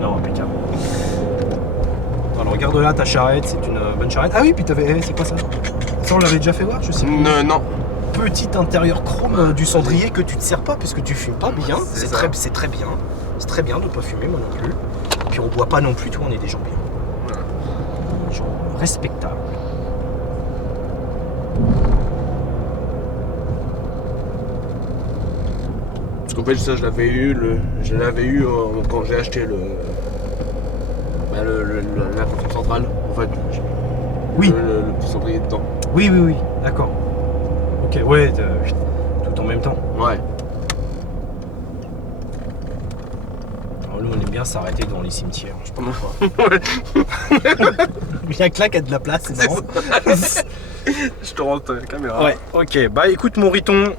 Non, impeccable. Alors regarde là ta charrette, c'est une bonne charrette. Ah oui, puis t'avais. C'est quoi ça? Ça on l'avait déjà fait voir, je sais pas. Non. Petit intérieur chrome du cendrier que tu te sers pas puisque tu fumes pas bien. C'est C'est ça. très bien. C'est très bien de pas fumer, moi non plus. Puis on boit pas non plus, toi, on est des gens bien. Voilà. Des gens respectables. Parce qu'en fait, ça, je l'avais eu quand j'ai acheté la console centrale. En fait, Oui. le petit cendrier dedans. Oui, d'accord. Ok, ouais, tout en même temps. Ouais. Nous, on aime bien s'arrêter dans les cimetières. Je sais pas pourquoi. Bien que là, qu'il y a de la place, c'est marrant. Je te rentre la caméra. Ouais, ok. Bah écoute, mon Riton,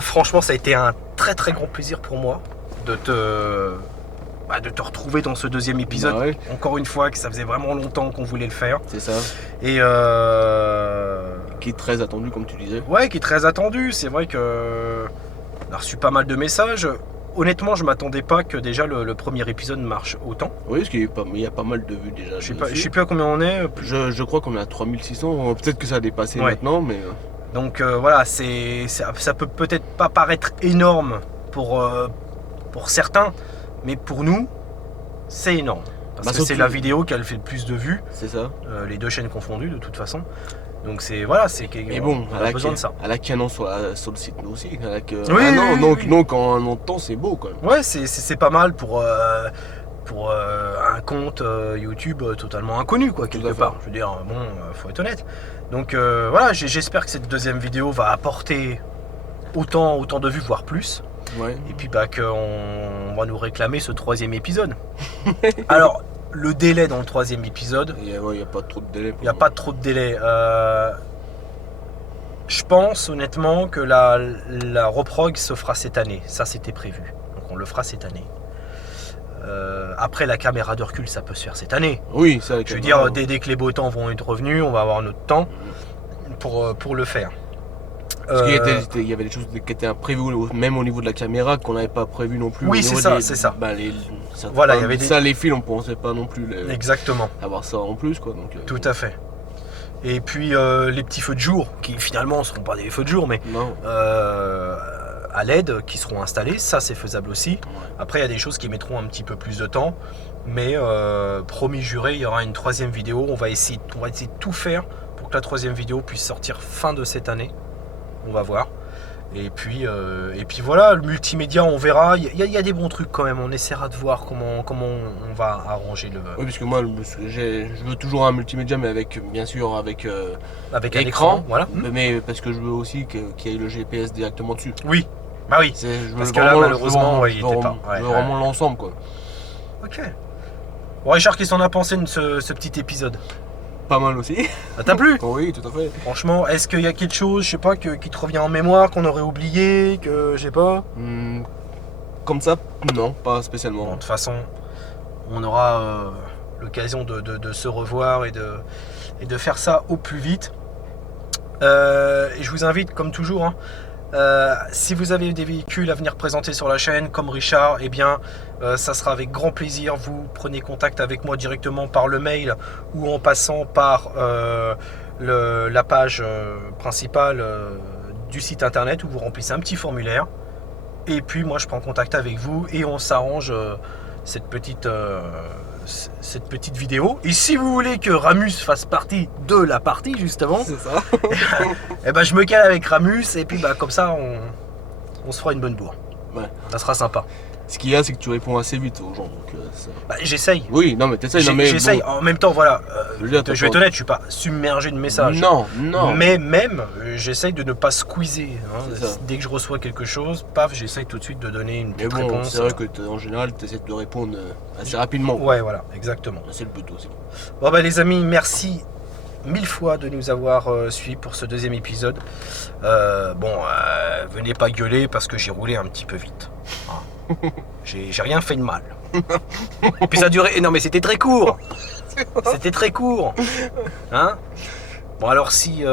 franchement, ça a été un très très grand plaisir pour moi de te retrouver dans ce deuxième épisode. Bah ouais. Encore une fois, que ça faisait vraiment longtemps qu'on voulait le faire. C'est ça. Et Qui est très attendu, comme tu disais. ouais, qui est très attendu. C'est vrai que on a reçu pas mal de messages. Honnêtement, je m'attendais pas que déjà le premier épisode marche autant. Oui, parce qu'il y a pas mal de vues déjà. Je sais plus à combien on est. Je crois qu'on est à 3600. Peut-être que ça a dépassé Ouais. maintenant, mais. Donc voilà, ça peut peut-être pas paraître énorme pour certains, mais pour nous, c'est énorme. Parce Bah, que c'est surtout- la vidéo qui a fait le plus de vues, C'est ça. les deux chaînes confondues de toute façon. Donc c'est voilà, c'est Mais bon, on a besoin de ça. Elle a qu'un an sur le site, nous aussi. Elle a que Oui, un an, oui, donc, oui. donc en un an de temps, c'est beau quand même. Ouais, c'est pas mal pour un compte YouTube totalement inconnu, quoi, quelque Tout à fait. part. Je veux dire, bon, faut être honnête. Donc voilà, j'espère que cette deuxième vidéo va apporter autant de vues, voire plus. Ouais. Et puis bah qu'on va nous réclamer ce troisième épisode. Alors, le délai dans le troisième épisode, Il n'y a pas trop de délai. il n'y a pas trop de délai. Je pense honnêtement que la reprog se fera cette année. Ça, c'était prévu. Donc on le fera cette année. Après, la caméra de recul, ça peut se faire cette année. Oui, ça. Je veux dire, dès que les beaux temps vont être revenus, on va avoir notre temps pour le faire. Parce qu'il y avait des choses qui étaient prévues, même au niveau de la caméra, qu'on n'avait pas prévu non plus. Oui, Au c'est niveau ça, des- c'est ça. Bah, Voilà, il y avait ça, les fils, on pensait pas non plus Exactement. avoir ça en plus, quoi. Donc, Tout à fait. Et puis les petits feux de jour, qui finalement ne seront pas des feux de jour, mais Non. à LED qui seront installés, ça c'est faisable aussi. Après il y a des choses qui mettront un petit peu plus de temps, mais promis juré, il y aura une troisième vidéo. On va essayer de tout faire pour que la troisième vidéo puisse sortir fin de cette année. On va voir. Et puis voilà, le multimédia, on verra. Il y a des bons trucs quand même. On essaiera de voir comment on va arranger Oui, parce que moi, je veux toujours un multimédia, mais bien sûr, avec avec un écran. écran. Voilà. Mais parce que je veux aussi qu'il y ait le GPS directement dessus. Oui. Bah oui. Je Parce veux que là, vraiment- malheureusement, je veux ouais, il vraiment- était pas. Ouais, je veux ouais. vraiment l'ensemble, quoi. Ok. Bon, Richard, qu'est-ce qu'on a pensé de ce petit épisode? Pas mal aussi. Ça t'a plu? Oui, tout à fait. Franchement, est-ce qu'il y a quelque chose, je sais pas, qui te revient en mémoire, qu'on aurait oublié, que je sais pas? Comme ça, non, pas Bon, spécialement. de toute façon, on aura l'occasion de se revoir et de faire ça au plus vite. Et je vous invite, comme toujours, hein, si vous avez des véhicules à venir présenter sur la chaîne, comme Richard, eh bien, ça sera avec grand plaisir. Vous prenez contact avec moi directement par le mail ou en passant par la page principale du site internet où vous remplissez un petit formulaire. Et puis moi, je prends contact avec vous et on s'arrange cette petite vidéo. Et si vous voulez que Ramus fasse partie de la partie, justement, C'est ça. eh ben, je me cale avec Ramus et puis bah, comme ça, on se fera une bonne bourre. Ouais. Ça sera sympa. Ce qu'il y a, c'est que tu réponds assez vite aux gens. Donc, Bah, j'essaye. Oui, non, mais t'essayes. Non, mais J'essaye. bon, En même temps, voilà. je veux dire, Je vais être honnête, je suis pas submergé de messages. Non, non. Mais même, j'essaye de ne pas squeezer. Hein. C'est ça. Dès que je reçois quelque chose, paf, j'essaye tout de suite de donner une Mais petite bon, réponse. c'est vrai que en général, tu essaies de répondre assez rapidement. Ouais, voilà, exactement. C'est le but aussi. Bon bah les amis, merci 1000 fois de nous avoir suivis pour ce deuxième épisode. Venez pas gueuler parce que j'ai roulé un petit peu vite. Hein. J'ai rien fait de mal. Et puis ça a duré. Non mais c'était très court. C'était très court. Hein? Bon alors si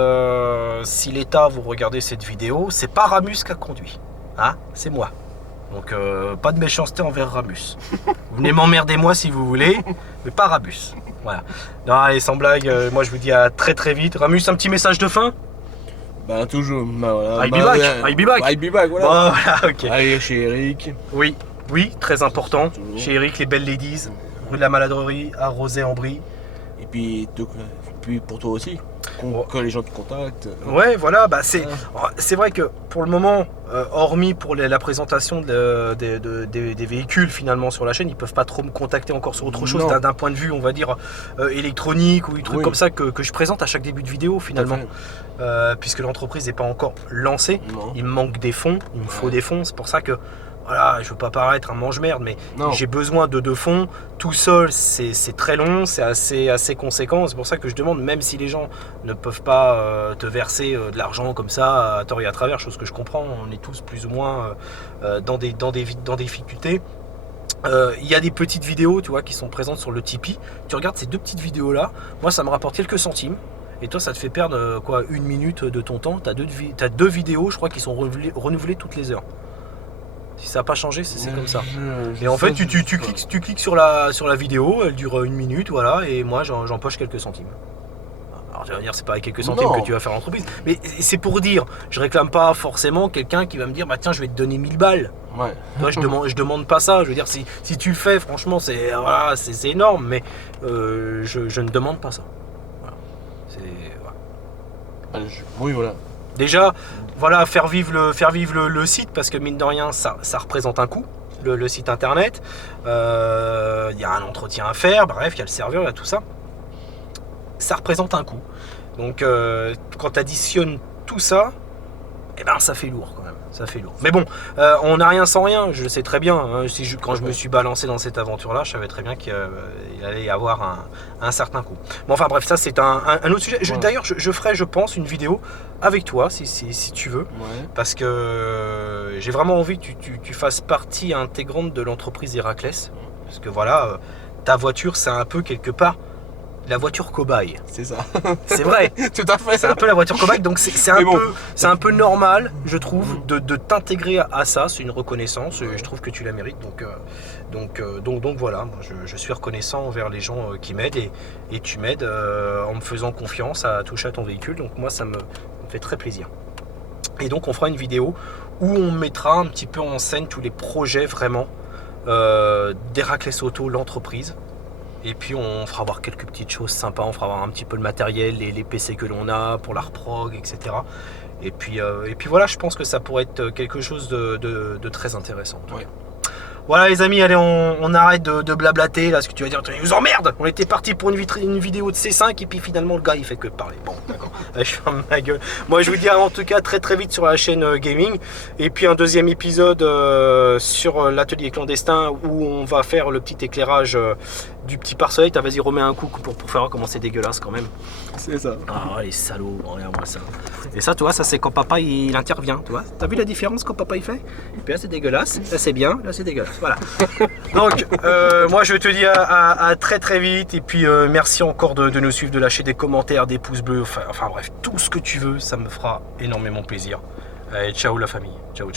l'État vous regardez cette vidéo, c'est pas Ramus qui a conduit. Hein? C'est moi. Donc pas de méchanceté envers Ramus. Vous venez m'emmerder moi si vous voulez, mais pas Ramus. Voilà. Non allez, sans blague, moi je vous dis à très très vite. Ramus, un petit message de fin? Bah, toujours. Bah, voilà. I'll be back, I'll be back. I'll be back, voilà. Bon, voilà, ok. Allez, chez Eric. Oui, très important. Toujours. Chez Eric, les belles ladies, rue de la Maladrerie, à Rosé-en-Brie. Et puis pour toi aussi. Que les gens te contactent. Ouais, voilà, bah c'est vrai que pour le moment, hormis pour la présentation des véhicules finalement sur la chaîne, ils peuvent pas trop me contacter encore sur autre chose Non. d'un point de vue, on va dire, électronique ou des trucs Oui. comme ça que je présente à chaque début de vidéo finalement. Puisque l'entreprise n'est pas encore lancée. Non. Il me manque des fonds, il me faut Ouais. des fonds, c'est pour ça que voilà, je veux pas paraître un mange-merde, mais Non. j'ai besoin de deux fonds. Tout seul, c'est très long, c'est assez conséquent. C'est pour ça que je demande, même si les gens ne peuvent pas te verser de l'argent comme ça, à tort et à travers, chose que je comprends, on est tous plus ou moins dans des difficultés. Il y a des petites vidéos, tu vois, qui sont présentes sur le Tipeee. Tu regardes ces deux petites vidéos-là, moi ça me rapporte quelques centimes. Et toi, ça te fait perdre quoi, 1 minute de ton temps. T'as deux vidéos, je crois, qui sont renouvelées toutes les heures. Si ça n'a pas changé, c'est comme ça. Et en fait, tu cliques sur la vidéo, elle dure 1 minute, voilà, et moi j'empoche quelques centimes. Alors tu vas me dire, c'est pas avec quelques centimes que tu vas faire l'entreprise. Mais c'est pour dire, je réclame pas forcément quelqu'un qui va me dire, bah tiens, je vais te donner 1000 balles. Ouais. Toi, je demande pas ça. Je veux dire, si tu le fais, franchement, c'est énorme, mais je ne demande pas ça. Voilà. Voilà. Oui, voilà. Déjà, voilà, faire vivre le site, parce que mine de rien, ça représente un coût, le site internet. Il y a un entretien à faire, bref, il y a le serveur, il y a tout ça. Ça représente un coût. Donc, quand tu additionnes tout ça, eh ben, ça fait lourd quand même. Ça fait lourd. Mais bon, on n'a rien sans rien, je le sais très bien. Hein. Quand je me suis balancé dans cette aventure-là, je savais très bien qu'il allait y avoir un certain coût. Bon, enfin bref, ça c'est un autre sujet. D'ailleurs, je ferai, je pense, une vidéo avec toi, si tu veux. Ouais. Parce que j'ai vraiment envie que tu fasses partie intégrante de l'entreprise Héraclès. Parce que voilà, ta voiture, c'est un peu quelque part la voiture cobaye. C'est ça. C'est vrai. Tout à fait. C'est un peu la voiture cobaye, donc c'est un peu normal, je trouve, de t'intégrer à ça. C'est une reconnaissance, je trouve que tu la mérites. Donc voilà, moi, je suis reconnaissant envers les gens qui m'aident et tu m'aides en me faisant confiance à toucher à ton véhicule. Donc moi, ça me fait très plaisir. Et donc on fera une vidéo où on mettra un petit peu en scène tous les projets vraiment d'Héraclès Auto, l'entreprise. Et puis on fera voir quelques petites choses sympas, on fera voir un petit peu le matériel, les PC que l'on a pour la reprog, etc. Et puis voilà, je pense que ça pourrait être quelque chose de très intéressant. Ouais. Voilà les amis, allez, on arrête de blablater là, ce que tu vas dire, ils nous emmerdent. On était parti pour une vidéo de C5 et puis finalement le gars il fait que parler. Bon, d'accord, je ferme ma gueule. Moi je vous dis en tout cas très vite sur la chaîne gaming. Et puis un deuxième épisode sur l'atelier clandestin où on va faire le petit éclairage du petit pare-soleil. Vas-y, remets un coup pour faire voir comment c'est dégueulasse quand même. C'est ça. Ah les salauds, regarde-moi ça. Et ça, tu vois, ça c'est quand papa il intervient, tu vois. T'as vu la différence quand papa il fait? Et puis là c'est dégueulasse, là c'est bien, là c'est dégueulasse. Voilà. Donc moi je te dis à très vite. Et puis merci encore de nous suivre, de lâcher des commentaires, des pouces bleus, enfin bref, tout ce que tu veux, ça me fera énormément plaisir. Allez, ciao la famille, ciao.